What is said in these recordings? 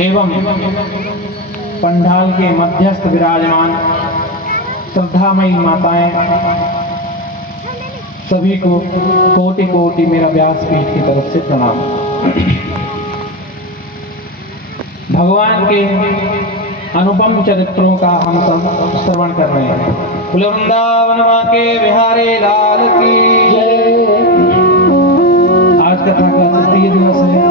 एवं पंडाल के मध्यस्थ विराजमान श्रद्धामयी माताएं, सभी को कोटि कोटि मेरा व्यासपीठ की तरफ से प्रणाम। भगवान के अनुपम चरित्रों का हम सब श्रवण कर रहे हैं। वृंदावन मां के बिहारी लाल की जय। आज कथा का तृतीय दिवस है।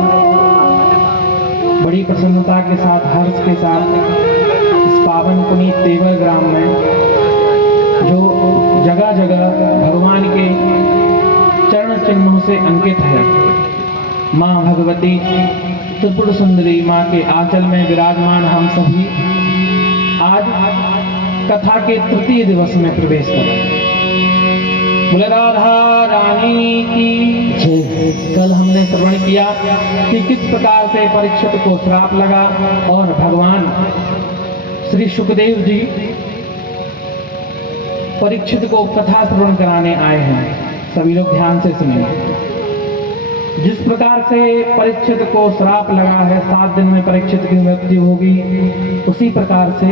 बड़ी प्रसन्नता के साथ, हर्ष के साथ इस पावन पुनीत तेवर ग्राम में जो जगह जगह भगवान के चरण चिन्हों से अंकित है, मां भगवती त्रिपुर सुंदरी मां के आंचल में विराजमान हम सभी आज कथा के तृतीय दिवस में प्रवेश कर रहे हैं। राधा रानी की जय। कल हमने श्रवण किया कि किस प्रकार से परीक्षित को श्राप लगा और भगवान श्री सुखदेव जी परीक्षित को कथा श्रवण कराने आए हैं। सभी लोग ध्यान से सुनिए। जिस प्रकार से परीक्षित को श्राप लगा है 7 दिन में परीक्षित की मृत्यु होगी, उसी प्रकार से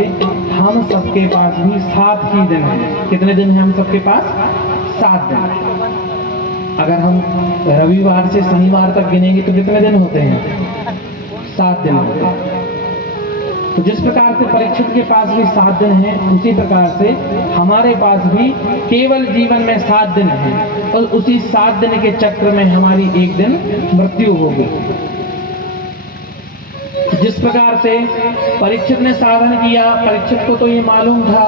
हम सबके पास भी 7 ही दिन है। कितने दिन है हम सबके पास? 7 दिन। अगर हम रविवार से शनिवार तक गिनेंगे तो कितने दिन होते हैं? 7 दिन होते हैं। तो जिस प्रकार से परीक्षित के पास भी 7 दिन है, उसी प्रकार से हमारे पास भी केवल जीवन में 7 दिन है और उसी 7 दिन के चक्र में हमारी एक दिन मृत्यु होगी। जिस प्रकार से परीक्षित ने साधन किया, परीक्षित को तो ये मालूम था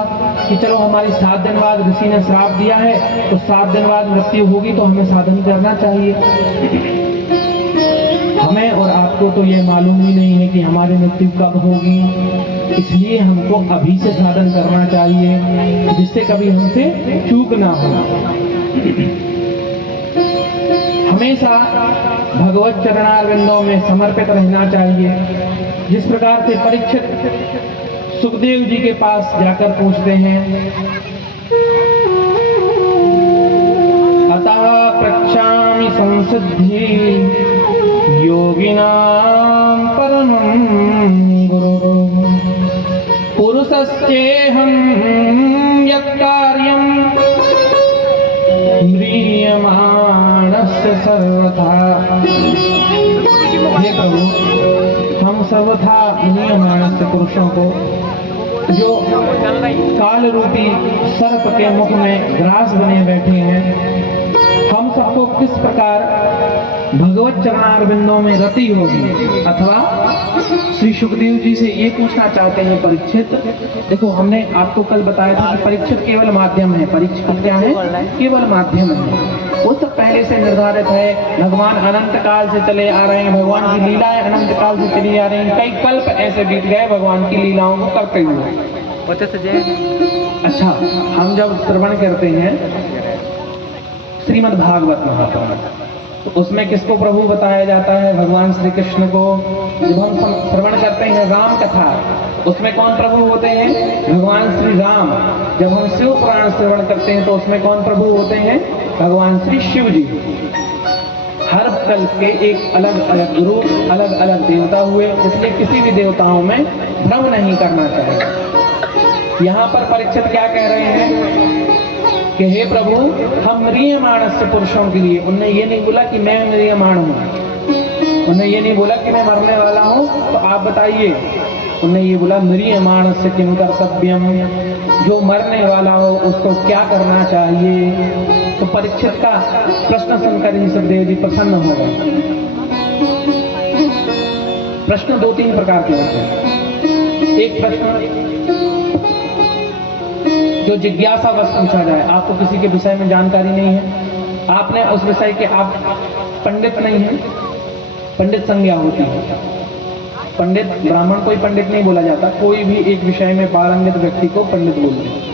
कि चलो हमारी 7 दिन बाद ऋषि ने श्राप दिया है तो 7 दिन बाद मृत्यु होगी, तो हमें साधन करना चाहिए। हमें और आपको तो ये मालूम ही नहीं है कि हमारी मृत्यु कब होगी, इसलिए हमको अभी से साधन करना चाहिए जिससे कभी हमसे चूक ना हो। हमेशा भगवत चरणारविंदों में समर्पित रहना चाहिए। जिस प्रकार से परीक्षित सुखदेव जी के पास जाकर पूछते हैं, अतः प्रक्षामि संसिद्धि योगिनां परमं गुरु पुरुषस्तेहं यत्कार्यं म्रियमाणस्य सर्वथा। हे प्रभु, हम सर्वथा म्रियमाणस्य पुरुषों को जो काल रूपी सर्प के मुख में ग्रास बने बैठे हैं, हम सबको किस प्रकार भगवत चरणारविंदों में रति होगी। अथवा श्री सुखदेव जी से ये पूछना चाहते हैं, परीक्षित देखो, हमने आपको कल बताया था कि परीक्षित केवल माध्यम है। परीक्षित क्या है? केवल माध्यम है। वो सब पहले से निर्धारित है। भगवान अनंत काल से चले आ रहे हैं, भगवान की लीलाएं अनंत काल से चली आ रही हैं। कई कल्प ऐसे बीत गए भगवान की लीलाओं को करते हुए। अच्छा, हम जब श्रवण करते हैं श्रीमद् भागवत महापुराण, तो उसमें किसको प्रभु बताया जाता है? भगवान श्री कृष्ण को। जब हम श्रवण करते हैं राम कथा, उसमें कौन प्रभु होते हैं? भगवान श्री राम। जब हम शिव पुराण श्रवण करते हैं तो उसमें कौन प्रभु होते हैं? भगवान श्री शिव जी। हर कल्प के एक अलग अलग रूप, अलग अलग देवता हुए, इसलिए किसी भी देवताओं में भ्रम नहीं करना चाहिए। यहाँ पर परीक्षित क्या कह रहे हैं कि हे प्रभु, हम म्रियमाणस्य पुरुषों के लिए, उन्हें ये नहीं बोला कि मैं म्रियमाण हूँ, उन्हें ये नहीं बोला कि मैं मरने वाला हूँ, तो आप बताइए। उन्हें ये बोला म्रियमाणस्य किम कर्तव्यम, जो मरने वाला हो उसको क्या करना चाहिए। तो परीक्षित का प्रश्न सुनकर ही सुखदेव जी प्रसन्न हो गए। प्रश्न 2-3 प्रकार के होते हैं। एक प्रश्न जो जिज्ञासावश पूछा जाए, आपको किसी के विषय में जानकारी नहीं है, आपने उस विषय के, आप पंडित नहीं हैं, पंडित संज्ञा होती है। पंडित, ब्राह्मण को ही पंडित नहीं बोला जाता, कोई भी एक विषय में पारंगत व्यक्ति को पंडित बोलते हैं।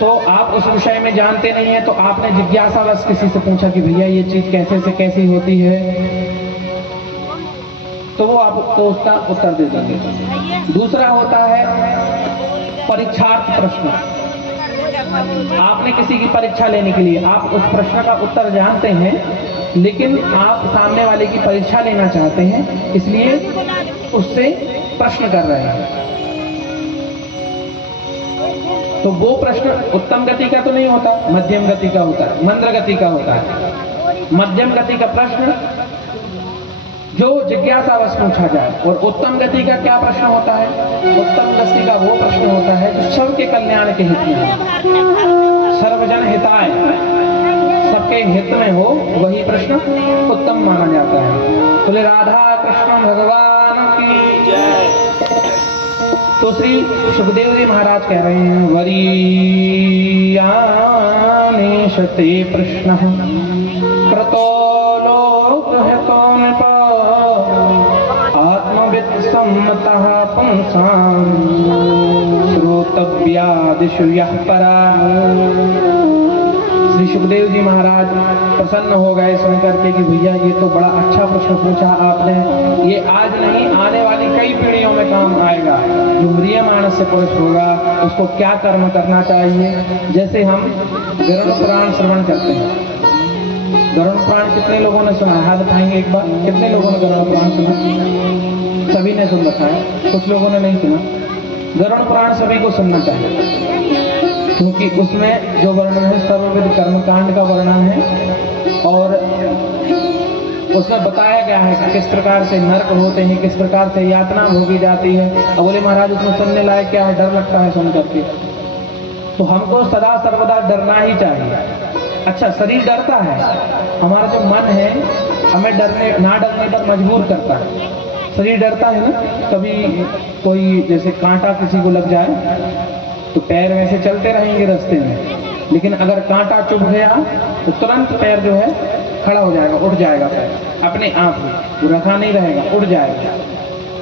तो आप उस विषय में जानते नहीं है, तो आपने जिज्ञासावश किसी से पूछा कि भैया ये चीज कैसे से कैसी होती है, तो वो आपको उसका उत्तर दे देंगे। दूसरा होता है परीक्षार्थ प्रश्न। आपने किसी की परीक्षा लेने के लिए, आप उस प्रश्न का उत्तर जानते हैं लेकिन आप सामने वाले की परीक्षा लेना चाहते हैं, इसलिए उससे प्रश्न कर रहे हैं। तो वो प्रश्न उत्तम गति का तो नहीं होता, मध्यम गति का होता है, मंद गति का होता है। मध्यम गति का प्रश्न जो जिज्ञासावश पूछा जाए, और उत्तम गति का क्या प्रश्न होता है? उत्तम गति का वो प्रश्न होता है जो सबके कल्याण के हित में हो, सर्वजन हिताय, सबके हित में हो, वही प्रश्न उत्तम माना जाता है। बोले राधा कृष्ण भगवान की जय। तो श्री सुखदेव जी महाराज कह रहे हैं, वरीयानेशते प्रश्न कृतो लोक हितो नृप आत्मवित् सम्मतः पुंसां श्रोतव्यादिषु यः परा। श्री सुखदेव जी महाराज प्रसन्न हो गए सुन करके कि भैया ये तो बड़ा अच्छा प्रश्न पूछा आपने, ये आज नहीं आने वाली कई पीढ़ियों में काम आएगा। जो म्रियमाणस्य से पुरुष होगा उसको क्या कर्म करना चाहिए। जैसे हम गरुड़ पुराण श्रवण करते हैं, गरुड़ पुराण कितने लोगों ने सुना? हाथ उठाएंगे एक बार, कितने लोगों ने गरुड़ पुराण सुना? सभी ने सुन रखा है, कुछ लोगों ने नहीं सुना। गरुड़ पुराण सभी को सुनना चाहिए क्योंकि उसमें जो वर्णन है सर्वविध कर्मकांड का वर्णन है, और उसमें बताया गया है कि किस प्रकार से नरक होते हैं, किस प्रकार से यातना भोगी जाती है। अब बोले महाराज उसमें सुनने लायक क्या है? डर लगता है सुन करके। तो हमको सदा सर्वदा डरना ही चाहिए। अच्छा, शरीर डरता है, हमारा जो मन है हमें ना डरने पर मजबूर करता है। शरीर डरता है ना, कभी कोई जैसे कांटा किसी को लग जाए तो पैर में से चलते रहेंगे रास्ते में, लेकिन अगर कांटा चुभ गया तो तुरंत पैर जो है खड़ा हो जाएगा, उठ जाएगा पैर अपने आप ही, वो रखा नहीं रहेगा, उठ जाएगा।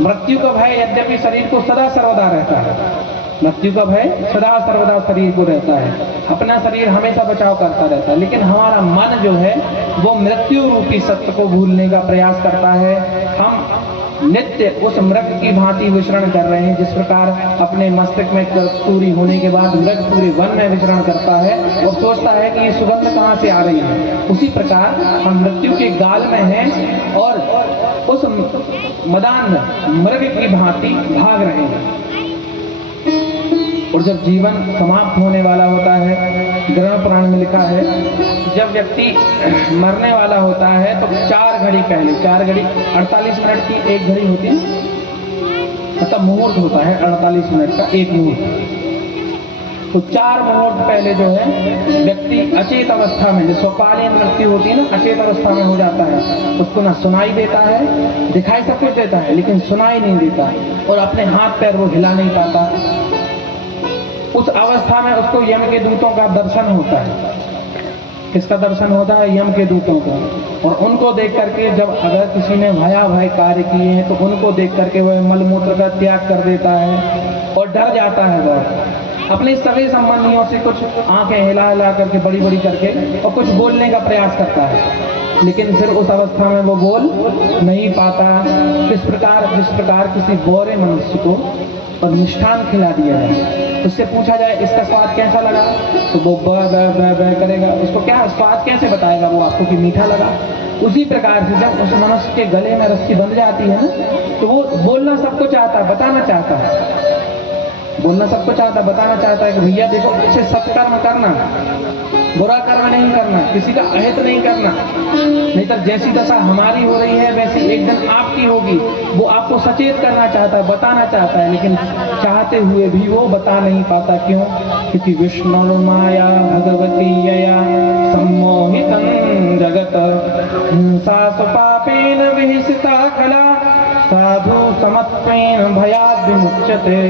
मृत्यु का भय यद्यपि शरीर को सदा सर्वदा रहता है, मृत्यु का भय सदा सर्वदा शरीर को रहता है, अपना शरीर हमेशा बचाव करता रहता है, लेकिन हमारा मन जो है वो मृत्यु रूपी सत्य को भूलने का प्रयास करता है। हम नित्य उस मृग की भांति विचरण कर रहे हैं, जिस प्रकार अपने मस्तिष्क में कस्तूरी होने के बाद मृग पूरे वन में विचरण करता है और सोचता है कि ये सुगंध कहाँ से आ रही है। उसी प्रकार हम मृत्यु के गाल में हैं और उस मदान मृग की भांति भाग रहे हैं। और जब जीवन समाप्त होने वाला होता है, गरुड़ पुराण में लिखा है, जब व्यक्ति मरने वाला होता है तो 4 घड़ी पहले, 4 घड़ी 48 मिनट की एक घड़ी होती है, मतलब मुहूर्त होता है 48 मिनट का एक मुहूर्त। तो 4 मुहूर्त पहले जो है व्यक्ति अचेत अवस्था में, जो स्वकालीन मृत्यु होती है ना, अचेत अवस्था में हो जाता है। उसको ना सुनाई देता है, दिखाई सब कुछ देता है लेकिन सुनाई नहीं देता, और अपने हाथ पैर वो हिला नहीं पाता। उस अवस्था में उसको यम के दूतों का दर्शन होता है। किसका दर्शन होता है? यम के दूतों का। और उनको देख करके जब अगर किसी ने भयावह कार्य किए हैं तो उनको देख करके वह मलमूत्र का त्याग कर देता है और डर जाता है बहुत। अपने सभी संबंधियों से कुछ आंखें हिला हिला करके, बड़ी बड़ी करके, और कुछ बोलने का प्रयास करता है, लेकिन फिर उस अवस्था में वो बोल नहीं पाता। जिस प्रकार किसी बोरे मनुष्य को और मिष्ठान खिला दिया जाए, उससे पूछा जाए इसका स्वाद कैसा लगा, तो वो ब करेगा। उसको क्या स्वाद कैसे बताएगा वो आपको कि मीठा लगा? उसी प्रकार से जब उस मनुष्य के गले में रस्सी बंध जाती है ना, तो वो बोलना सबको चाहता है, बताना चाहता है, बोलना सबको चाहता है, बताना चाहता है कि भैया देखो, अच्छे सत्कर्म करना, बुरा कर्म नहीं करना, किसी का अहित नहीं करना, नहीं तो जैसी दशा हमारी हो रही है वैसी एक दिन आपकी होगी। वो आपको सचेत करना चाहता है, बताना चाहता है, लेकिन चाहते हुए भी वो बता नहीं पाता। क्यों? क्योंकि विष्णु माया भगवती यया सम्मोहितं जगत हिंसा सुपापेन विहिसिता खला साधु समत्वेन भयाद् विमुच्यते।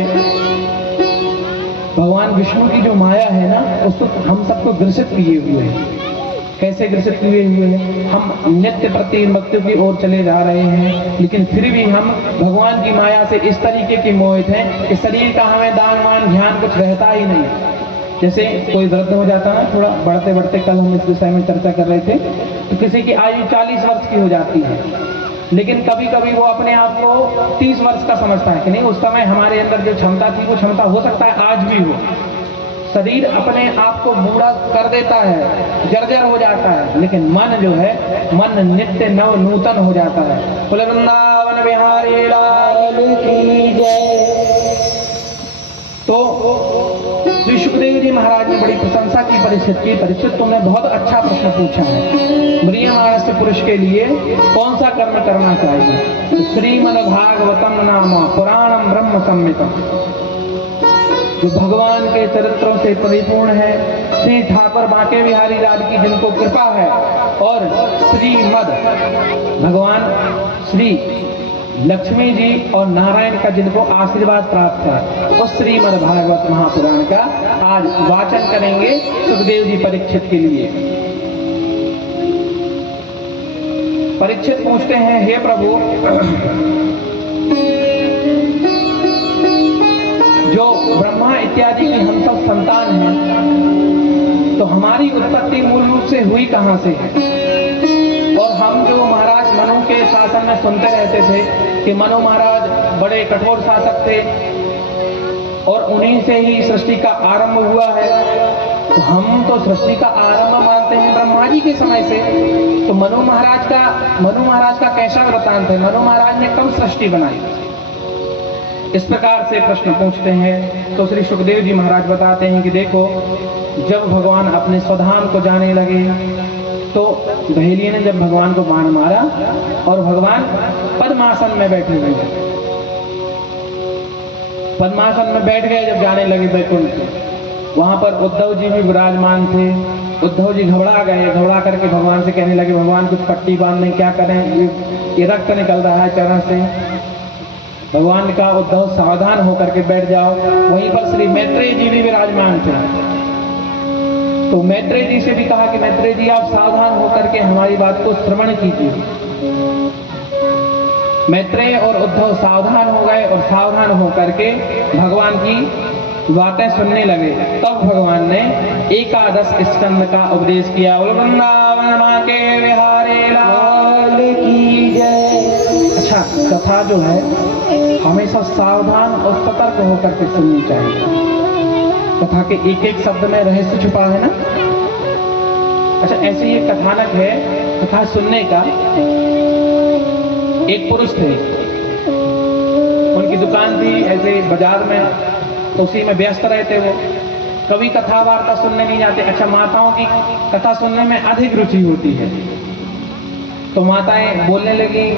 भगवान विष्णु की जो माया है ना, उसको हम सबको ग्रसित किए हुए हैं। कैसे ग्रसित किए हुए हैं? हम नित्य प्रति मृत्यु की ओर चले जा रहे हैं, लेकिन फिर भी हम भगवान की माया से इस तरीके के मोहित हैं कि शरीर का हमें दान मान ध्यान कुछ रहता ही नहीं। जैसे कोई वृद्ध हो जाता है, थोड़ा बढ़ते बढ़ते, कल हम इस विषय में चर्चा कर रहे थे, तो किसी की आयु 40 वर्ष की हो जाती है, लेकिन कभी कभी वो अपने आप को 30 वर्ष का समझता है कि नहीं, उस समय हमारे अंदर जो क्षमता थी वो क्षमता हो सकता है आज भी हो, शरीर अपने आप को बूढ़ा कर देता है, जर्जर हो जाता है, लेकिन मन जो है, मन नित्य नव नूतन हो जाता है। बोले वृंदावन बिहारी लाल की जय। तो श्री सुखदेव जी महाराज ने बड़ी प्रशंसा की परीक्षित की। परीक्षित, तुमने बहुत अच्छा प्रश्न पूछा है। म्रियमाणस्य पुरुष के लिए कौन सा कर्म करना चाहिए? तो श्रीमद् भागवतम नाम पुराणम ब्रह्म संहितम, जो भगवान के चरित्रों से परिपूर्ण है, श्री ठाकुर बांके बिहारी लाल की जिनको कृपा है, और श्रीमद भगवान श्री लक्ष्मी जी और नारायण का जिनको आशीर्वाद प्राप्त है, उस श्रीमद् भागवत महापुराण का आज वाचन करेंगे सुखदेव जी परीक्षित के लिए। परीक्षित पूछते हैं, हे प्रभु, जो ब्रह्मा इत्यादि की हम सब संतान हैं, तो हमारी उत्पत्ति मूल रूप से हुई कहां से है? और हम जो महाराज मनु के शासन में सुनते रहते थे कि मनु महाराज बड़े कठोर शासक थे और उन्हीं से ही सृष्टि का आरंभ हुआ है, तो हम तो सृष्टि का आरंभ मानते हैं ब्रह्मा जी के समय से। तो मनु महाराज का कैसा वृतांत है? मनु महाराज ने कब सृष्टि बनाई? इस प्रकार से प्रश्न पूछते हैं। तो श्री सुखदेव जी महाराज बताते हैं कि देखो, जब भगवान अपने स्वधाम को जाने लगे, तो बहेलिये ने जब भगवान को बाण मारा और भगवान पद्मासन में बैठे हुए, पद्मासन में बैठ गए। जब जाने लगे वैकुंठ, वहां पर उद्धव जी भी विराजमान थे। उद्धव जी घबरा गए, घबरा करके भगवान से कहने लगे, भगवान कुछ पट्टी बांधने, क्या करें, ये रक्त निकल रहा है चरण से। भगवान ने कहा, उद्धव सावधान होकर के बैठ जाओ। वहीं पर श्री मैत्रेय जी भी विराजमान थे। तो मैत्रेय जी से भी कहा कि मैत्रेय जी, आप सावधान होकर के हमारी बात को श्रवण कीजिए। मैत्रेय और उद्धव सावधान हो गए और सावधान होकर के भगवान की बातें सुनने लगे। तब भगवान ने एकादश स्कंद का उपदेश किया। वृंदावन बांके बिहारी लाल की जय। अच्छा, कथा जो है हमेशा सावधान और सतर्क होकर के सुननी चाहिए। कथा के एक एक शब्द में रहस्य छुपा है ना। अच्छा, ऐसे ही कथानक है कथा सुनने का। एक पुरुष थे, उनकी दुकान थी ऐसे बाजार में, तो उसी में व्यस्त रहते वो। कभी कथा वार्ता सुनने नहीं जाते। अच्छा, माताओं की कथा सुनने में अधिक रुचि होती है, तो माताएं बोलने लगी।